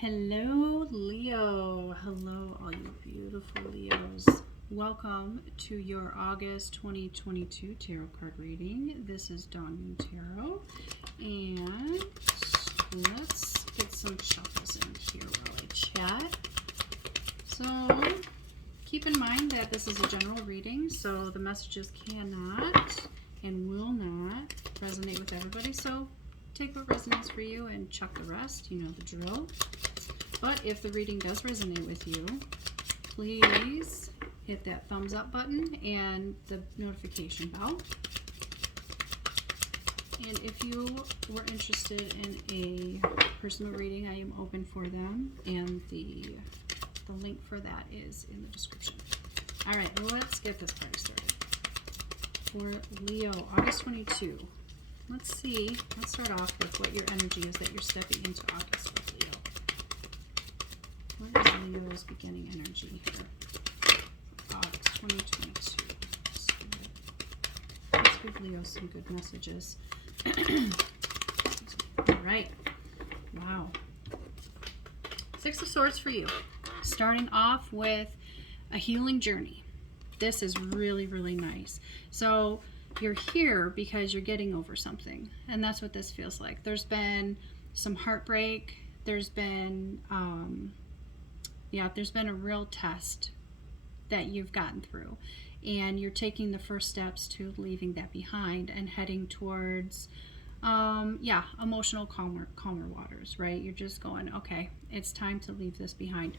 Hello, Leo. Hello, all you beautiful Leos. Welcome to your August 2022 tarot card reading. This is Dawn Moon Tarot. And let's get some shuffles in here while I chat. So keep in mind that this is a general reading, so the messages cannot and will not resonate with everybody. So take what resonates for you and chuck the rest. You know the drill. But if the reading does resonate with you, please hit that thumbs up button and the notification bell. And if you were interested in a personal reading, I am open for them, and the link for that is in the description. All right, let's get this party started. For Leo, August 22. Let's see. Let's start off with what your energy is that you're stepping into August with, Leo. What is Leo's beginning energy here? August 2022. Let's give Leo some good messages. All right. Wow. Six of Swords for you. Starting off with a healing journey. This is really, really nice. So you're here because you're getting over something, and that's what this feels like. There's been some heartbreak. There's been there's been a real test that you've gotten through, and you're taking the first steps to leaving that behind and heading towards emotional calmer waters, right? You're just going, okay, it's time to leave this behind.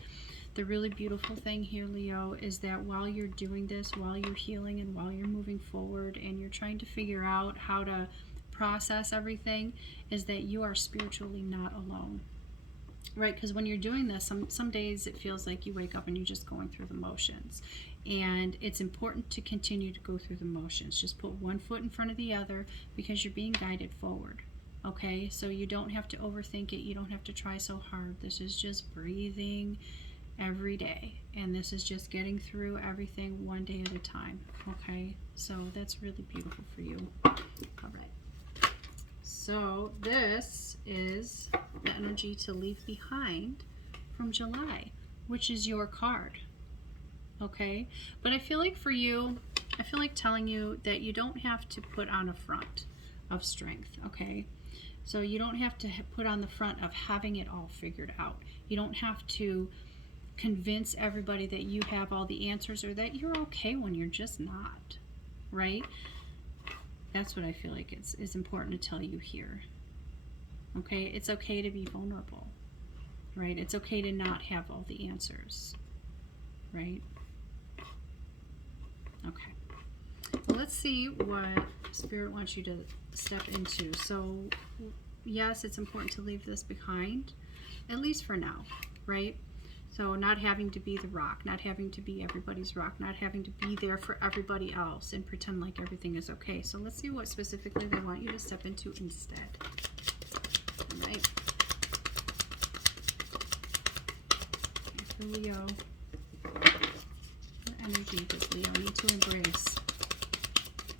The really beautiful thing here, Leo, is that while you're doing this, while you're healing and while you're moving forward and you're trying to figure out how to process everything, is that you are spiritually not alone, right? Because when you're doing this, some days it feels like you wake up and you're just going through the motions. And it's important to continue to go through the motions. Just put one foot in front of the other because you're being guided forward. Okay? So you don't have to overthink it. You don't have to try so hard. This is just breathing every day, and this is just getting through everything one day at a time. Okay, so that's really beautiful for you. All right, so this is the energy to leave behind from July, which is your card. Okay, but I feel like for you, I feel like telling you that you don't have to put on a front of strength. Okay, so you don't have to put on the front of having it all figured out. You don't have to convince everybody that you have all the answers or that you're okay when you're just not, right? That's what I feel like is important to tell you here. Okay, it's okay to be vulnerable, right? It's okay to not have all the answers, right? Okay, well, let's see what Spirit wants you to step into. So yes, it's important to leave this behind, at least for now, right? So not having to be the rock, not having to be everybody's rock, not having to be there for everybody else and pretend like everything is okay. So let's see what specifically they want you to step into instead. All right. Okay, for Leo, what energy does Leo need to embrace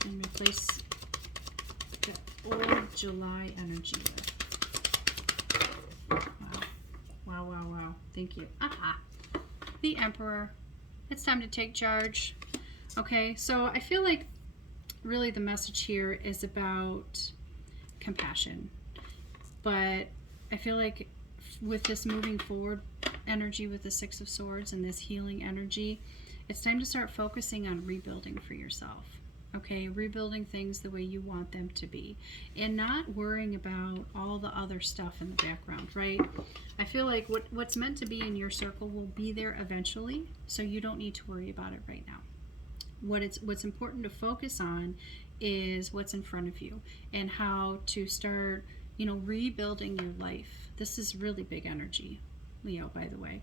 and replace the old July energy with? Wow. Thank you. The Emperor. It's time to take charge. Okay, so I feel like really the message here is about compassion. But I feel like with this moving forward energy with the Six of Swords and this healing energy, it's time to start focusing on rebuilding for yourself. Okay, rebuilding things the way you want them to be and not worrying about all the other stuff in the background, right? I feel like what's meant to be in your circle will be there eventually, so you don't need to worry about it right now. What's important to focus on is what's in front of you and how to start, rebuilding your life. This is really big energy, Leo, by the way.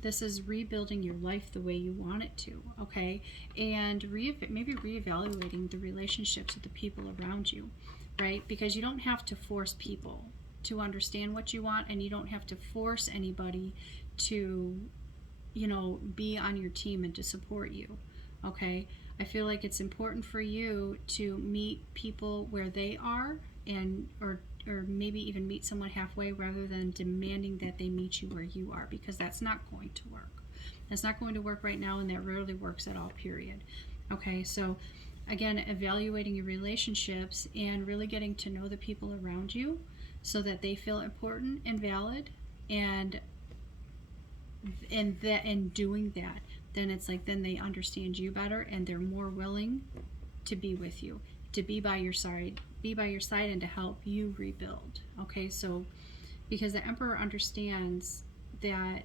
This is rebuilding your life the way you want it to, okay? And maybe reevaluating the relationships with the people around you, right? Because you don't have to force people to understand what you want, and you don't have to force anybody to, be on your team and to support you, okay? I feel like it's important for you to meet people where they are and or or maybe even meet someone halfway rather than demanding that they meet you where you are, because that's not going to work. That's not going to work right now, and that rarely works at all, period. Okay, so again, evaluating your relationships and really getting to know the people around you so that they feel important and valid, and that in doing that, then it's like then they understand you better and they're more willing to be with you, to be by your side, and to help you rebuild. Okay, so because the emperor understands that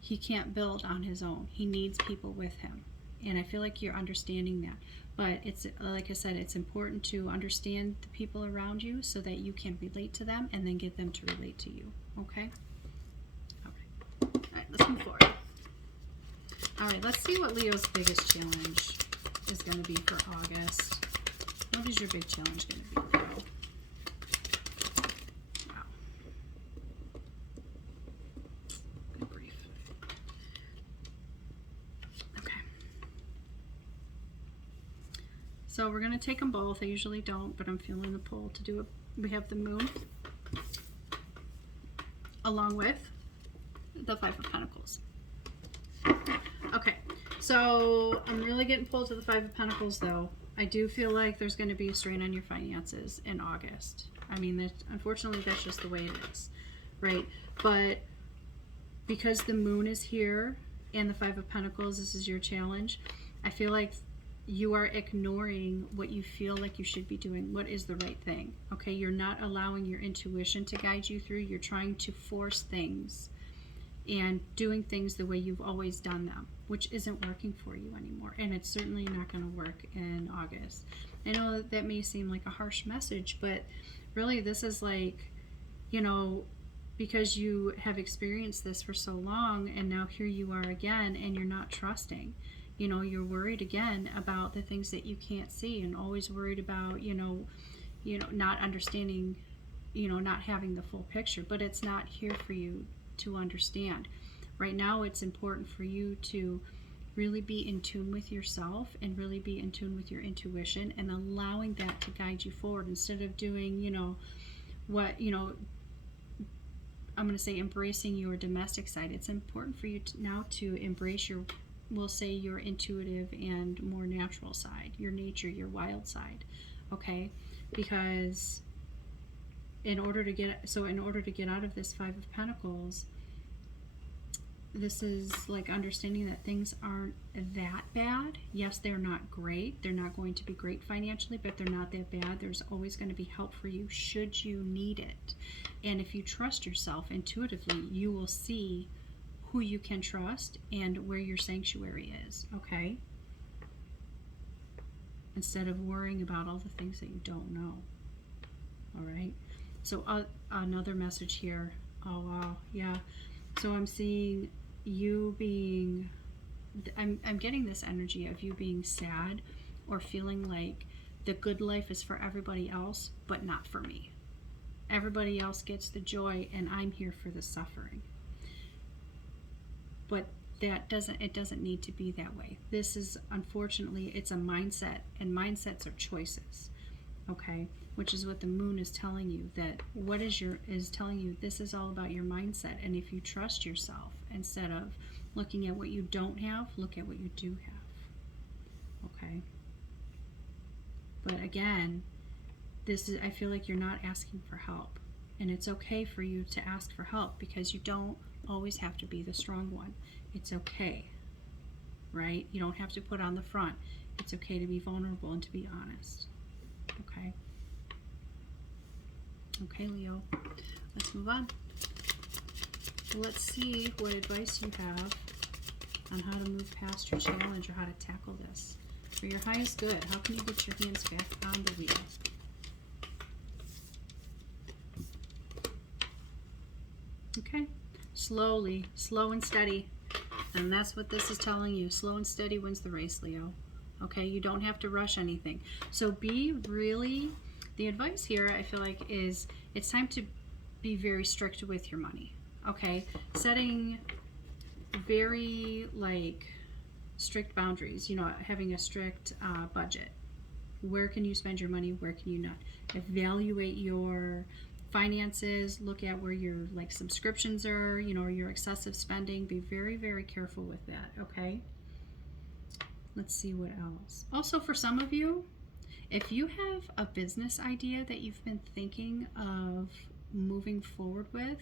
he can't build on his own, he needs people with him, and I feel like you're understanding that. But it's like I said, it's important to understand the people around you so that you can relate to them and then get them to relate to you. Okay, all right, let's move forward. All right, let's see what Leo's biggest challenge is going to be for August. What is your big challenge going to be, Leo? Wow. Good grief. Okay. So we're going to take them both. I usually don't, but I'm feeling the pull to do it. We have the moon along with the Five of Pentacles. Okay, so I'm really getting pulled to the Five of Pentacles, though. I do feel like there's going to be a strain on your finances in August. I mean, unfortunately, that's just the way it is, right? But because the moon is here and the Five of Pentacles, this is your challenge, I feel like you are ignoring what you feel like you should be doing, what is the right thing, okay? You're not allowing your intuition to guide you through. You're trying to force things and doing things the way you've always done them, which isn't working for you anymore, and it's certainly not going to work in August. I know that may seem like a harsh message, but really this is like, you know, because you have experienced this for so long, and now here you are again, and you're not trusting. You know, you're worried again about the things that you can't see, and always worried about, you know, not understanding, not having the full picture, but it's not here for you to understand. Right now, it's important for you to really be in tune with yourself and really be in tune with your intuition and allowing that to guide you forward instead of doing, I'm going to say embracing your domestic side. It's important for you now to embrace your intuitive and more natural side, your nature, your wild side, okay? Because in order to get out of this Five of Pentacles, this is like understanding that things aren't that bad. Yes, they're not great. They're not going to be great financially, but they're not that bad. There's always going to be help for you should you need it. And if you trust yourself intuitively, you will see who you can trust and where your sanctuary is, okay? Instead of worrying about all the things that you don't know. All right? So another message here. Oh, wow. Yeah. So I'm seeing you being, I'm getting this energy of you being sad or feeling like the good life is for everybody else, but not for me. Everybody else gets the joy and I'm here for the suffering. But it doesn't need to be that way. This is, unfortunately, it's a mindset, and mindsets are choices. Okay, which is what the moon is telling you, that is telling you this is all about your mindset. And if you trust yourself instead of looking at what you don't have, look at what you do have. Okay. But again, I feel like you're not asking for help, and it's okay for you to ask for help because you don't always have to be the strong one. It's okay, right? You don't have to put on the front. It's okay to be vulnerable and to be honest. Okay. Okay, Leo. Let's move on. Let's see what advice you have on how to move past your challenge or how to tackle this. For your highest good, how can you get your hands back on the wheel? Okay. Slowly, slow and steady. And that's what this is telling you. Slow and steady wins the race, Leo. Okay, you don't have to rush anything. So the advice here, I feel like, is it's time to be very strict with your money. Okay, setting very strict boundaries, having a strict budget. Where can you spend your money? Where can you not? Evaluate your finances, look at where your like subscriptions are, you know, or your excessive spending. Be very, very careful with that, okay? Let's see what else. Also, for some of you, if you have a business idea that you've been thinking of moving forward with,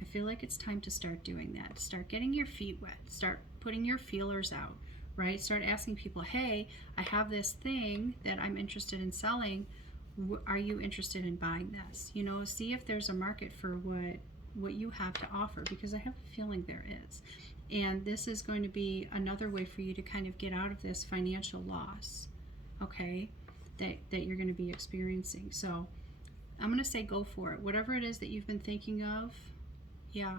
I feel like it's time to start doing that. Start getting your feet wet. Start putting your feelers out, right? Start asking people, hey, I have this thing that I'm interested in selling. Are you interested in buying this? You know, see if there's a market for what you have to offer, because I have a feeling there is. And this is going to be another way for you to kind of get out of this financial loss, okay, that you're going to be experiencing. So I'm going to say go for it. Whatever it is that you've been thinking of, yeah,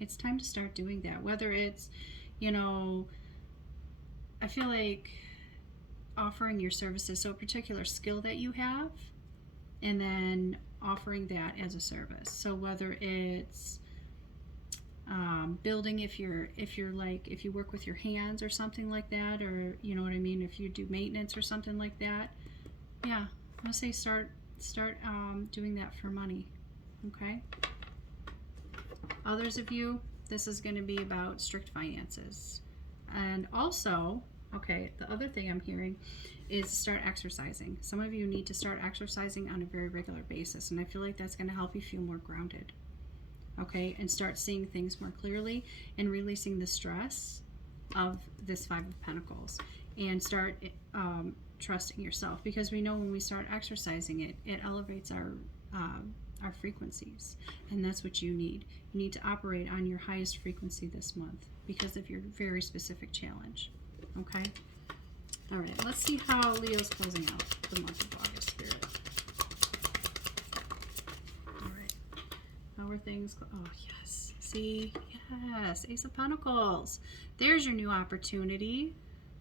it's time to start doing that. Whether it's, you know, I feel like offering your services, so a particular skill that you have, and then offering that as a service. So whether it's building, if you work with your hands or something like that, or you know what I mean, if you do maintenance or something like that, yeah, I'm gonna say start doing that for money, okay? Others of you, this is going to be about strict finances. And also, okay, the other thing I'm hearing is start exercising. Some of you need to start exercising on a very regular basis, and I feel like that's going to help you feel more grounded, okay, and start seeing things more clearly and releasing the stress of this Five of Pentacles, and start trusting yourself, because we know when we start exercising it elevates our frequencies, and that's what you need. You need to operate on your highest frequency this month because of your very specific challenge, okay? All right, let's see how Leo's closing out the month of August, Spirit. All right, how are things? Oh, yes. See? Yes. Ace of Pentacles. There's your new opportunity.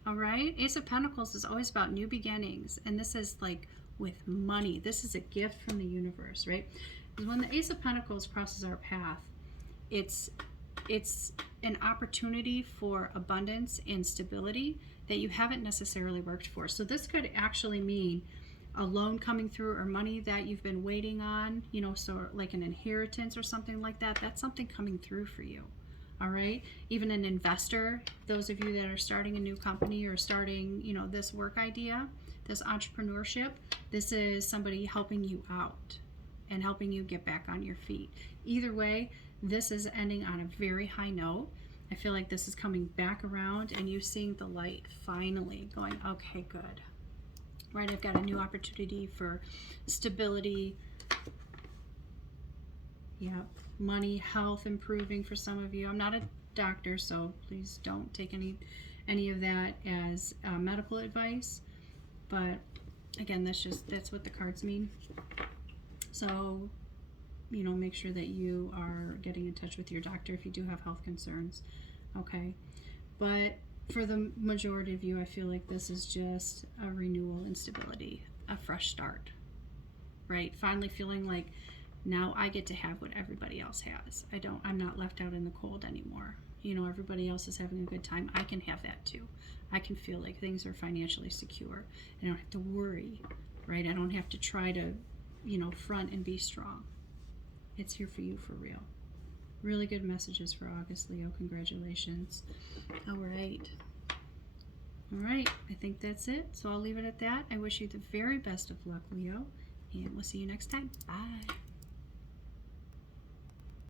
All right? Ace of Pentacles is always about new beginnings, and this is like with money. This is a gift from the universe, right? Because when the Ace of Pentacles crosses our path, it's an opportunity for abundance and stability that you haven't necessarily worked for. So this could actually mean a loan coming through, or money that you've been waiting on, you know, so like an inheritance or something like that. That's something coming through for you. All right, even an investor, those of you that are starting a new company or starting, you know, this work idea, this entrepreneurship, this is somebody helping you out and helping you get back on your feet. Either way, this is ending on a very high note. I feel like this is coming back around and you seeing the light finally, going, okay, good. Right, I've got a new opportunity for stability. Yep, money, health improving for some of you. I'm not a doctor, so please don't take any of that as medical advice. But again, that's what the cards mean. So, you know, make sure that you are getting in touch with your doctor if you do have health concerns. Okay, but for the majority of you, I feel like this is just a renewal and stability, a fresh start, right? Finally feeling like now I get to have what everybody else has. I'm not left out in the cold anymore. You know, everybody else is having a good time. I can have that too. I can feel like things are financially secure. I don't have to worry, right? I don't have to try to, you know, front and be strong. It's here for you for real. Really good messages for August, Leo. Congratulations. All right. All right. I think that's it. So I'll leave it at that. I wish you the very best of luck, Leo. And we'll see you next time. Bye.